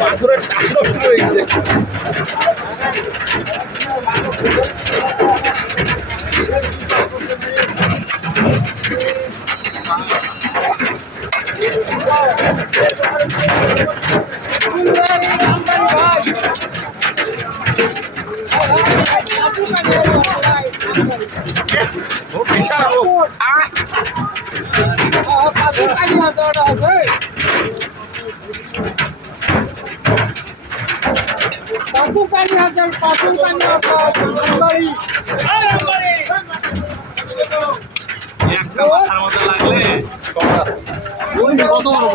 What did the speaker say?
পাথরের টাকা শুরু হয়ে গেছে। বিশাল একটা মাথার মতো লাগলে কত বড়